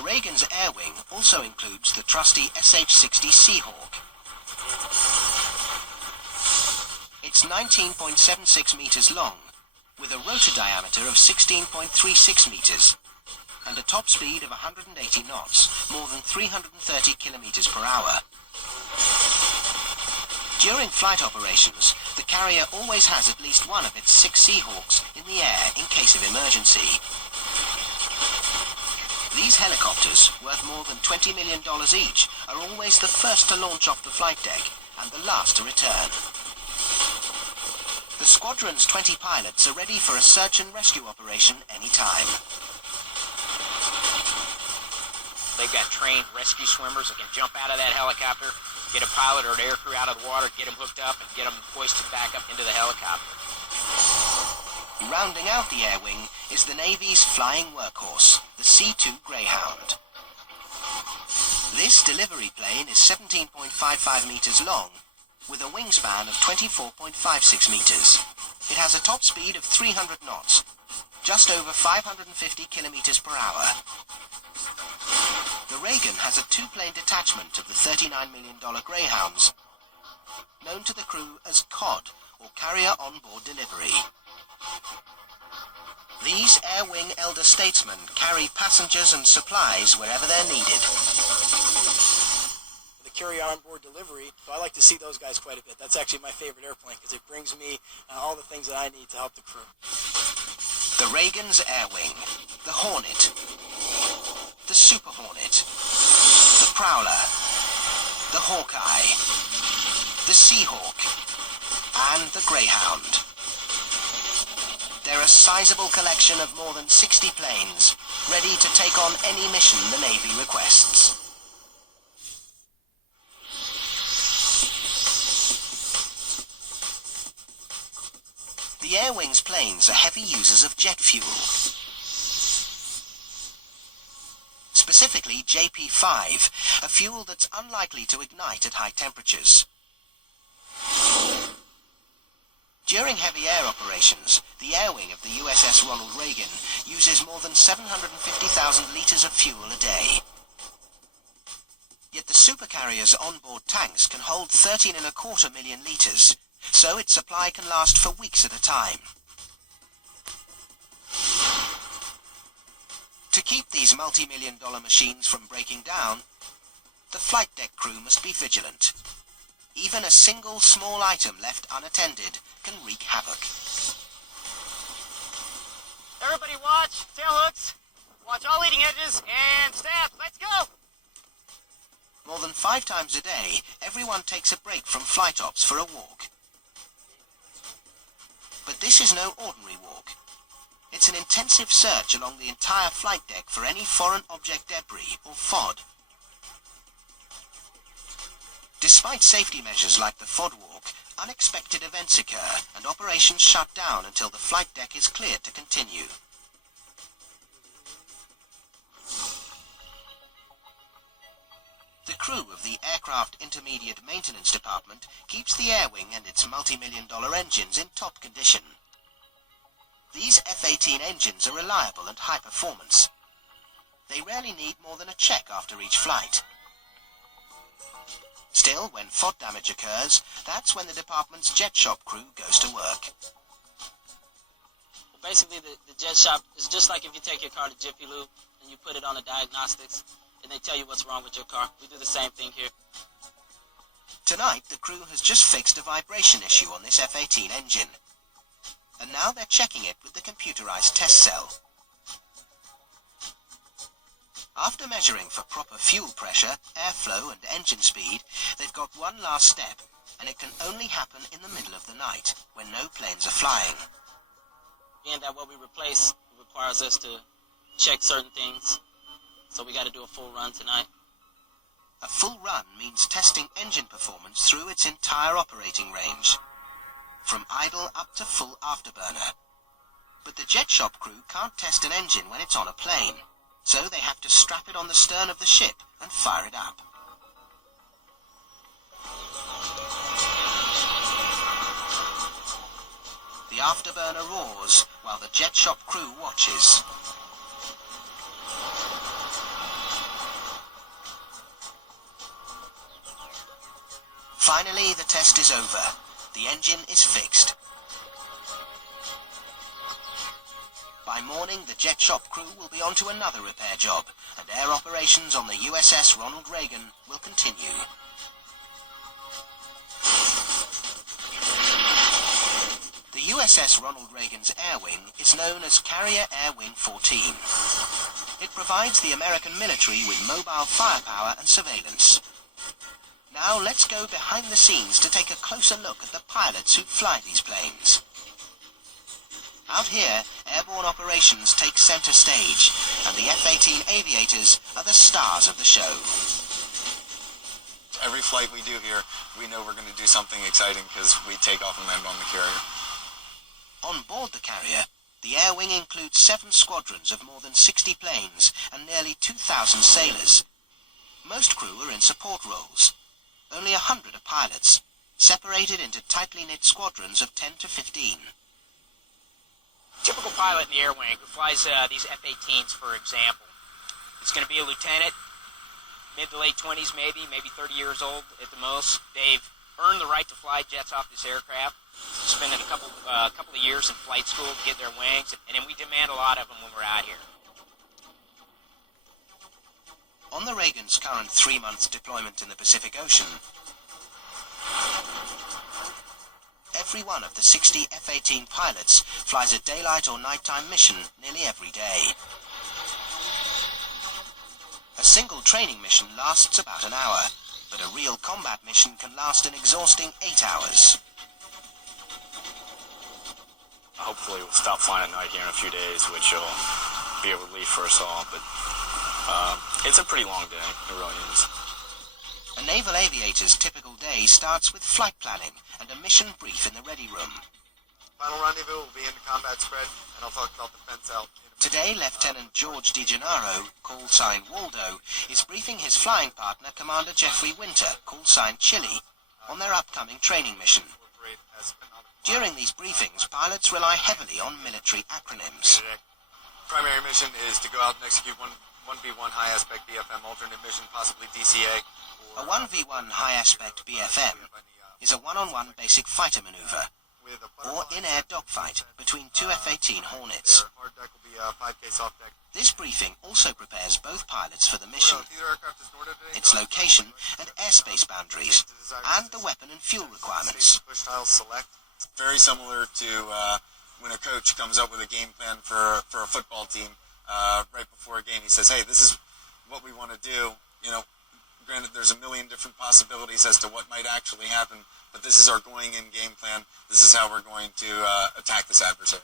The Reagan's air wing also includes the trusty SH-60 Seahawk. It's 19.76 meters long, with a rotor diameter of 16.36 meters, and a top speed of 180 knots, more than 330 kilometers per hour. During flight operations, the carrier always has at least one of its 6 Seahawks in the air in case of emergency. These helicopters, worth more than $20 million each, are always the first to launch off the flight deck and the last to return. The squadron's 20 pilots are ready for a search and rescue operation anytime. They've got trained rescue swimmers that can jump out of that helicopter, get a pilot or an air crew out of the water, get them hooked up, and get them hoisted back up into the helicopter. Rounding out the air wing is the Navy's flying workhorse, the C-2 Greyhound. This delivery plane is 17.55 meters long, with a wingspan of 24.56 meters. It has a top speed of 300 knots, just over 550 kilometers per hour. The Reagan has a 2-plane detachment of the $39 million Greyhounds, known to the crew as COD, or Carrier Onboard Delivery. These air wing elder statesmen carry passengers and supplies wherever they're needed. The Carrier Onboard Delivery, so I like to see those guys quite a bit. That's actually my favorite airplane because it brings me all the things that I need to help the crew. The Reagan's air wing, the Hornet, the Super Hornet, the Prowler, the Hawkeye, the Seahawk, and the Greyhound. They're a sizable collection of more than 60 planes, ready to take on any mission the Navy requests. The Air Wing's planes are heavy users of jet fuel. Specifically JP5, a fuel that's unlikely to ignite at high temperatures. During heavy air operations, the air wing of the USS Ronald Reagan uses more than 750,000 litres of fuel a day. Yet the supercarrier's onboard tanks can hold 13.25 million litres, so its supply can last for weeks at a time. To keep these multi-million-dollar machines from breaking down, the flight deck crew must be vigilant. Even a single small item left unattended can wreak havoc. Everybody watch, tail hooks, watch all leading edges, and staff, let's go! More than 5 times a day, everyone takes a break from flight ops for a walk. But this is no ordinary walk. It's an intensive search along the entire flight deck for any foreign object debris, or FOD. Despite safety measures like the FOD walk, unexpected events occur and operations shut down until the flight deck is cleared to continue. The crew of the Aircraft Intermediate Maintenance Department keeps the air wing and its multi-million-dollar engines in top condition. These F-18 engines are reliable and high performance. They rarely need more than a check after each flight. Still, when FOD damage occurs, that's when the department's jet shop crew goes to work. Basically, the jet shop is just like if you take your car to Jiffy Lube and you put it on the diagnostics and they tell you what's wrong with your car. We do the same thing here. Tonight, the crew has just fixed a vibration issue on this F-18 engine. And now they're checking it with the computerized test cell. After measuring for proper fuel pressure, airflow and engine speed, they've got one last step, and it can only happen in the middle of the night, when no planes are flying. Being that what we replace requires us to check certain things, so we got to do a full run tonight. A full run means testing engine performance through its entire operating range, from idle up to full afterburner. But the jet shop crew can't test an engine when it's on a plane, so they have to strap it on the stern of the ship and fire it up. The afterburner roars while the jet shop crew watches. Finally, the test is over. The engine is fixed. By morning, the jet shop crew will be on to another repair job, and air operations on the USS Ronald Reagan will continue. The USS Ronald Reagan's Air Wing is known as Carrier Air Wing 14. It provides the American military with mobile firepower and surveillance. Now let's go behind the scenes to take a closer look at the pilots who fly these planes. Out here, airborne operations take center stage, and the F-18 aviators are the stars of the show. Every flight we do here, we know we're going to do something exciting because we take off and land on the carrier. On board the carrier, the Air Wing includes 7 squadrons of more than 60 planes and nearly 2,000 sailors. Most crew are in support roles. Only 100 are pilots, separated into tightly knit squadrons of 10 to 15. Typical pilot in the Air Wing who flies these F-18s, for example, is going to be a lieutenant, mid to late 20s maybe 30 years old at the most. They've earned the right to fly jets off this aircraft, spending a couple of years in flight school to get their wings, and then we demand a lot of them when we're out here. On the Reagan's current 3-month deployment in the Pacific Ocean, every one of the 60 F-18 pilots flies a daylight or nighttime mission nearly every day. A single training mission lasts about an hour, but a real combat mission can last an exhausting 8 hours. Hopefully we'll stop flying at night here in a few days, which will be a relief for us all, but it's a pretty long day, it really is. A naval aviator's typical day starts with flight planning and a mission brief in the ready room. Final rendezvous will be in the combat spread, and I'll talk about the fence out. Today, Lieutenant George DeGennaro, call sign Waldo, is briefing his flying partner, Commander Jeffrey Winter, call sign Chili, on their upcoming training mission. During these briefings, pilots rely heavily on military acronyms. Primary mission is to go out and execute 1v1 high-aspect BFM alternate mission, possibly DCA. A 1v1 high-aspect BFM is a one-on-one basic fighter maneuver, or in-air dogfight between 2 F-18 Hornets. Hard deck will be 5K soft deck. This briefing also prepares both pilots for the mission, its location and airspace boundaries, and the weapon and fuel requirements. Push tiles select. Very similar to when a coach comes up with a game plan for a football team right before a game. He says, hey, this is what we want to do. You know, granted, there's a million different possibilities as to what might actually happen, but this is our going-in game plan. This is how we're going to attack this adversary.